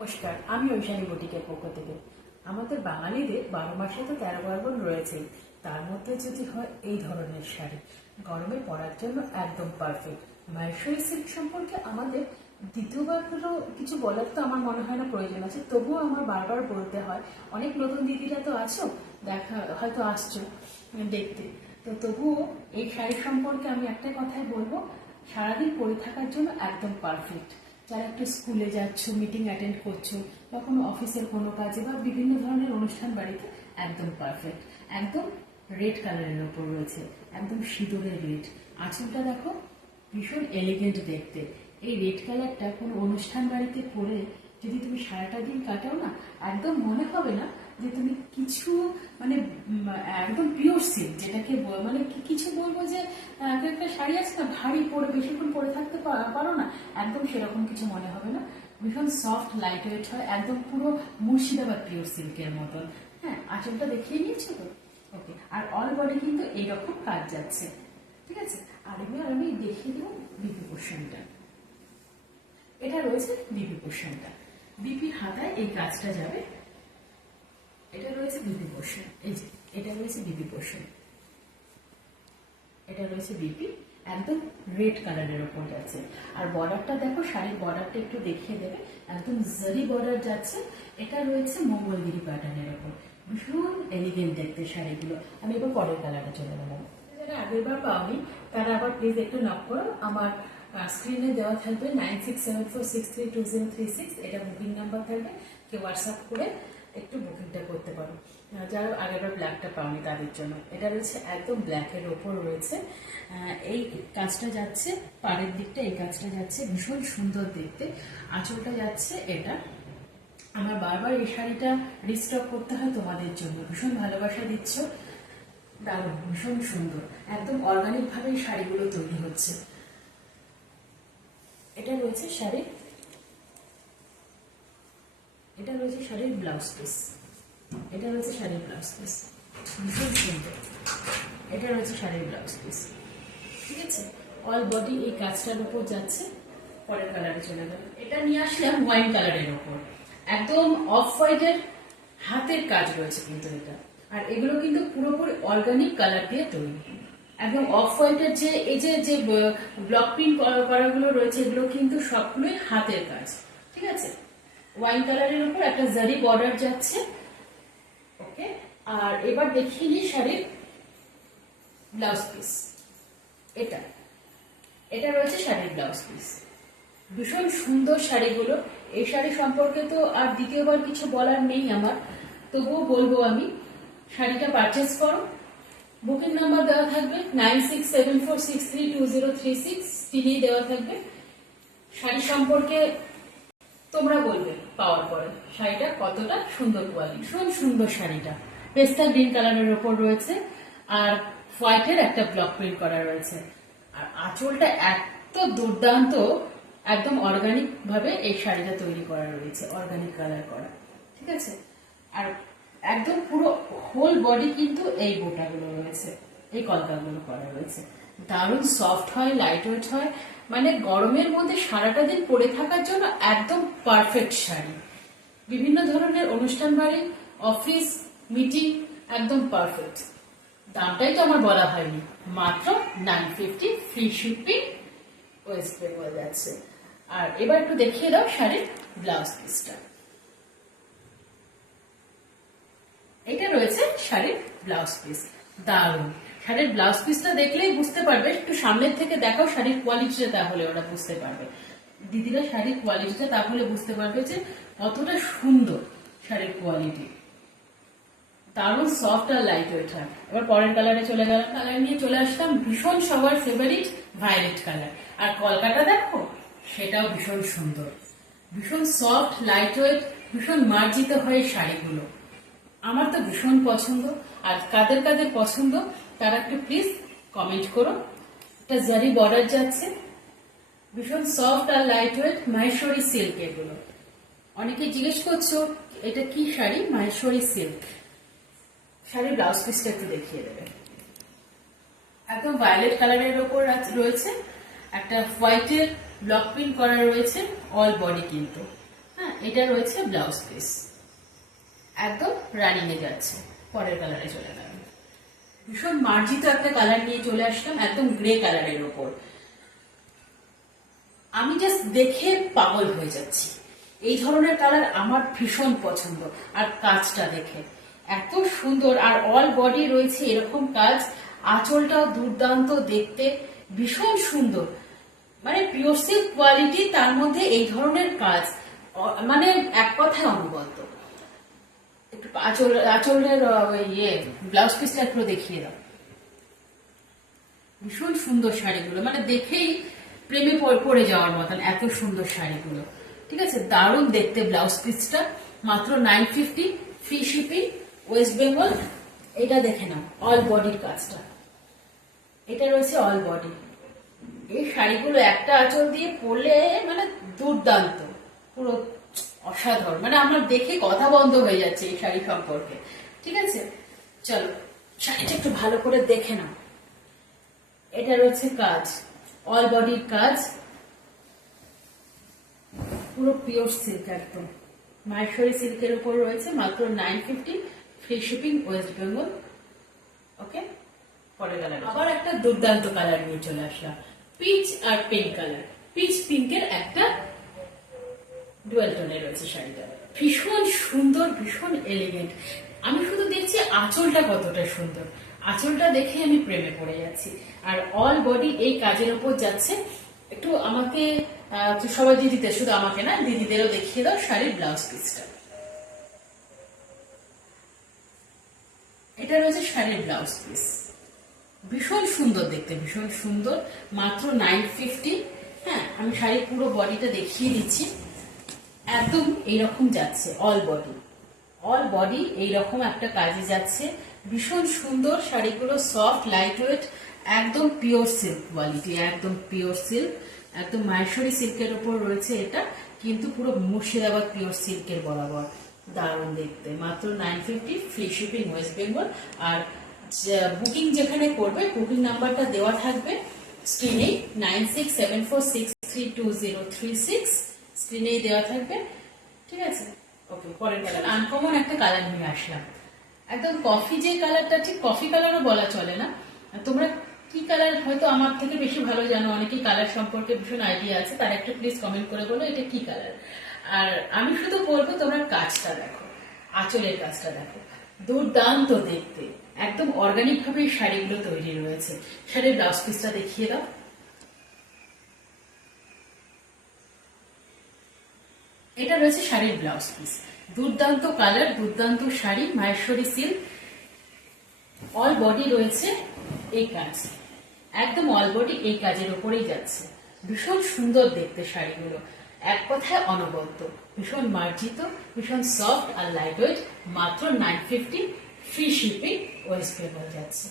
নমস্কার, আমি ঐশানী বুটিকের পক্ষ থেকে। আমাদের বাঙালিদের 12 মাসে তো 13 পার্বণ রয়েছেই, তার মধ্যে যদি হয় এই ধরনের শাড়ি, গরমে পরার জন্য একদম পারফেক্ট। মাহেশ্বরী সিল্ক সম্পর্কে আমাদের দ্বিতীয়বার কিছু বলার তো আমার মনে হয় না প্রয়োজন আছে, তবুও আমার বারবার বলতে হয়। অনেক নতুন দিদিরা তো আছো, দেখা হয়তো আসছো দেখতে, তো তবুও এই শাড়ি সম্পর্কে আমি একটা কথাই বলবো, সারাদিন পরে থাকার জন্য একদম পারফেক্ট। যারা একটু স্কুলে যাচ্ছ, মিটিং অ্যাটেন্ড করছো, বা কোনো অফিসের কোনো কাজে বা বিভিন্ন ধরনের অনুষ্ঠান বাড়িতে একদম পারফেক্ট। একদম রেড কালারের ওপর রয়েছে, একদম সিঁদুরের রেড। আঁচলটা দেখো, ভীষণ এলিগেন্ট দেখতে। এই রেড কালারটা কোনো অনুষ্ঠান বাড়িতে পরে যদি তুমি সারাটা দিন কাটাও না, একদম মনে হবে না যে তুমি কিছু মানে একদম পিওর সিল্ক, যেটাকে মানে কিছু বলবো যে একটা শাড়ি আছে না ভারী, পরে বেশিক্ষণ পরে থাকতে পারো না, একদম সেরকম কিছু মনে হবে না। ভীষণ সফট লাইট ওয়েট হয়, একদম পুরো মুর্শিদাবাদ পিওর সিল্কের মতন। হ্যাঁ, আঁচলটা দেখিয়ে নিয়েছো তো? ওকে। আর অল বডি কিন্তু এইরকম কাজ যাচ্ছে, ঠিক আছে। আর এবার আমি দেখিয়ে দেবো বিপি পোর্শনটা। এটা রয়েছে বিপি পোর্শনটা, বিপির হাতায় এই কাজটা যাবে। এটা রয়েছে বিপি পোর্শন, এই যে এটা রয়েছে বিপি পোর্শন, এটা রয়েছে বিপি, একদম রেড কালারের ওপর যাচ্ছে। আর বর্ডারটা দেখো, শাড়ির বর্ডারটা একটু দেখিয়ে দেবে, একদম জারি বর্ডার যাচ্ছে। এটা রয়েছে মঙ্গলগিরি প্যাটার্নের ওপর, ভীষণ এলিগেন্ট দেখতে শাড়িগুলো। আমি এবার পরের কালারে চলে গেলাম। যারা আগের বার পাওনি তারা আবার প্লিজ একটু নক করো। আমার স্ক্রিনে দেওয়া থাকবে 9674632036, এটা বুকিং নাম্বার থাকবে, কেউ হোয়াটসঅ্যাপ করে একটু বুকিংটা করতে পারো। যারা আগেরবার ব্ল্যাকটা পাওনি তাদের জন্য এটা রয়েছে একদম ব্ল্যাকের ওপর রয়েছে। এই কাজটা যাচ্ছে পাড়ের দিকটা, এই কাজটা যাচ্ছে, ভীষণ সুন্দর দেখতে। আঁচলটা যাচ্ছে এটা। আমার বারবার এই শাড়িটা রিস্টক করতে হয় তোমাদের জন্য, ভীষণ ভালোবাসা দিচ্ছ, দারুণ, ভীষণ সুন্দর, একদম অর্গানিক ভাবে এই শাড়িগুলো তৈরি হচ্ছে। এটা রয়েছে শাড়ির, এটা রয়েছে শাড়ির ব্লাউজ পিস, এটা রয়েছে শাড়ির ব্লাউজ পিস, ভীষণ সুন্দর। এটা রয়েছে শাড়ির ব্লাউজ পিস, ঠিক আছে। অল বডি এই কাজটার উপর যাচ্ছে। পরের কালারে চলে গেল। এটা নিয়ে আসলাম ওয়াইন কালারের উপর, একদম অফ হোয়াইটের হাতের কাজ রয়েছে কিন্তু এটা। আর এগুলো কিন্তু পুরোপুরি অর্গানিক কালার দিয়ে তৈরি, একদম অফ হোয়াইটের যে এই যে ব্লক প্রিন্ট করাগুলো রয়েছে, এগুলো কিন্তু সবগুলোই হাতের কাজ, ঠিক আছে। ওয়াইন কালারের উপর একটা জারি বর্ডার যাচ্ছে, ওকে। আর এবার দেখিয়ে নিই শাড়ির ব্লাউজ পিস। এটা এটা রয়েছে শাড়ির ব্লাউজ পিস, ভীষণ সুন্দর শাড়িগুলো। এই শাড়ি সম্পর্কে তো আর দ্বিতীয়বার কিছু বলার নেই আমার, তবুও বলবো আমি, শাড়িটা পারচেস করো। বুকিং নাম্বার দেওয়া থাকবে 9674632036, স্ক্রিনেই দেওয়া থাকবে। শাড়ি সম্পর্কে তোমরা বলবে পাওয়ার পরে শাড়িটা কতটা সুন্দর কোয়ালিটি। ভীষণ সুন্দর শাড়িটা, পেস্তা গ্রিন কালারের ওপর রয়েছে, আর হোয়াইটের একটা ব্লক প্রিন্ট করা রয়েছে। আর আঁচলটা এত দুর্দান্ত, একদম অর্গানিক ভাবে এই শাড়িটা তৈরি করা রয়েছে, অর্গানিক কালার করা, ঠিক আছে। আর একদম পুরো হোল বডি কিন্তু এই বোটাগুলো রয়েছে, এই কলকাগুলো করা রয়েছে। দারুণ সফট হয়, লাইট ওয়েট হয়, মানে গরমের মধ্যে সারাটা দিন পরে থাকার জন্য একদম পারফেক্ট শাড়ি। বিভিন্ন ধরনের অনুষ্ঠান বাড়ি, অফিস, মিটিং, একদম পারফেক্ট। দামটাই তো আমার বলা হয়নি, মাত্র 950, ফ্রি শিপিং, ওয়েস্ট বেঙ্গল যাচ্ছে। আর এবার একটু দেখিয়ে দাও শাড়ির ব্লাউজ পিসটা। এটা রয়েছে শাড়ির ব্লাউজ পিস, দারুণ। শাড়ির ব্লাউজ পিসটা দেখলেই বুঝতে পারবে, একটু সামনের থেকে দেখাও শাড়ির কোয়ালিটিটা, তাহলে ওরা বুঝতে পারবে, দিদিরা শাড়ির কোয়ালিটিটা তাহলে বুঝতে পারবে যে কতটা সুন্দর শাড়ির কোয়ালিটি। দারুণ সফট আর লাইট ওয়েট হয়। এবার পরের কালারে চলে গেলাম, কালার নিয়ে চলে আসলাম ভীষণ সবার ফেভারিট ভায়োলেট কালার। আর কলকাতা দেখো, সেটাও ভীষণ সুন্দর, ভীষণ সফট লাইট ওয়েট, ভীষণ মার্জিত হয় শাড়িগুলো। আমার তো ভীষণ পছন্দ। আর কাদের কাদের পছন্দ তারা একটু প্লিজ কমেন্ট করো। এটা জারি বর্ডার যাচ্ছে, ভীষণ সফট আর লাইট ওয়েট, মাহেশ্বরী সিল্ক এগুলো। অনেকে জিজ্ঞেস করছো এটা কি শাড়ি, মাহেশ্বরী সিল্ক। শাড়ির ব্লাউজ পিসটা একটু দেখিয়ে দেবে। একদম ভায়োলেট কালারের ওপর রয়েছে, একটা হোয়াইটের ব্লক প্রিন্ট করা রয়েছে, অল বডি কিন্তু। হ্যাঁ, এটা রয়েছে ব্লাউজ পিস, একদম রানিং এ যাচ্ছে। পরের কালারে চলে গেল, ভীষণ মার্জিত একটা কালার নিয়ে চলে আসলাম, একদম গ্রে কালারের ওপর। আমি জাস্ট দেখে পাগল হয়ে যাচ্ছি, এই ধরনের কালার আমার ভীষণ পছন্দ। আর কাজটা দেখে এত সুন্দর, আর অল বডি রয়েছে এরকম কাজ, আঁচলটাও দুর্দান্ত দেখতে, ভীষণ সুন্দর, মানে পিওর সিল্ক কোয়ালিটি, তার মধ্যে এই ধরনের কাজ, মানে এক কথায় অনবদ্য। একটু আঁচলের ইয়ে ব্লাউজ পিসটা একটু দেখিয়ে দাও। ভীষণ সুন্দর শাড়িগুলো, মানে দেখেই প্রেমে পড়ে যাওয়ার মতন, এত সুন্দর শাড়িগুলো। ঠিক আছে, দারুণ দেখতে ব্লাউজ পিসটা, মাত্র 950, ফ্রি শিপিং, ওয়েস্ট বেঙ্গল। এটা দেখে নাও অল বডির কাজটা, এটা রয়েছে অল বডি। এই শাড়িগুলো একটা আঁচল দিয়ে পরলে মানে দুর্দান্ত, পুরো অসাধারণ, মানে আমার দেখে কথা বন্ধ হয়ে যাচ্ছে এই শাড়ি সম্পর্কে। ঠিক আছে, চলো শাড়িটা একটু ভালো করে দেখে নাও। এটা রয়েছে কাজ, অল বডির কাজ, পুরো পিওর সিল্ক, একদম মাহেশ্বরী সিল্কের উপর রয়েছে, মাত্র 950, ফ্রি শিপিং, ওয়েস্ট বেঙ্গল। ওকে, পরে কালার আবার একটা দুর্দান্ত কালার নিয়ে চলে আসলাম, পিচ আর পিঙ্ক কালার। পিচ পিঙ্কের একটা ডুয়াল টোনে রয়েছে শাড়িটা, ভীষণ সুন্দর, ভীষণ এলিগেন্ট। আমি শুধু দেখছি আঁচলটা কতটা সুন্দর, আঁচলটা দেখে আমি প্রেমে পড়ে যাচ্ছি। আর অল বডি এই কাজের উপর যাচ্ছে। একটু আমাকে সবাই দিদিদের, শুধু আমাকে না, দিদিদেরও দেখিয়ে দাও শাড়ির ব্লাউজ পিসটা। এটা রয়েছে শাড়ির ব্লাউজ পিস, ভীষণ সুন্দর দেখতে, ভীষণ সুন্দর, মাত্র 950। হ্যাঁ, আমি শাড়ির পুরো বডিটা দেখিয়ে দিচ্ছি, একদম এইরকম যাচ্ছে অল বডি, অল বডি এইরকম একটা কাজে যাচ্ছে, ভীষণ সুন্দর শাড়িগুলো, সফট লাইট ওয়েট, একদম পিওর সিল্ক কোয়ালিটি, একদম পিওর সিল্ক, একদম মাহেশ্বরী সিল্কের উপর রয়েছে এটা, কিন্তু পুরো মুর্শিদাবাদ পিওর সিল্কের বরাবর, দারুণ দেখতে, মাত্র 950, ফ্রি শিপিং, ওয়েস্ট বেঙ্গল। আর বুকিং যেখানে করবে, বুকিং নাম্বারটা দেওয়া থাকবে স্ক্রিনে, 9674632036, স্ক্রিনেই দেওয়া থাকবে। ঠিক আছে, ওকে, পরের কালার আনকমন একটা কালার নিয়ে আসলাম, একদম কফি, যে কালারটা ঠিক কফি কালারও বলা চলে না। তোমরা কি কালার হয়তো আমার থেকে বেশি ভালো জানো, অনেকেই কালার সম্পর্কে ভীষণ আইডিয়া আছে, তারা একটু প্লিজ কমেন্ট করে বলো এটা কি কালার। আর আমি শুধু বলবো তোমরা কাজটা দেখো, আঁচলের কাজটা দেখো, দুর্দান্ত দেখতে, একদম অর্গানিক ভাবে শাড়িগুলো তৈরি রয়েছে। শাড়ির ব্লাউজ পিসটা দেখিয়ে দাও। এটা রয়েছে শাড়ির ব্লাউজ পিস, দুর্দান্ত কালার, দুর্দান্ত sari, Maheshwari silk, all body রয়েছে এই কাজ, একদম অল বডি এই কাজের উপরেই যাচ্ছে, ভীষণ সুন্দর দেখতে শাড়িগুলো, এক কথায় অনবদ্য, ভীষণ মার্জিত, ভীষণ সফট আর লাইট ওয়েট, মাত্র 950, ফ্রি শিপিং, ওয়েস্ট বেঙ্গল যাচ্ছে।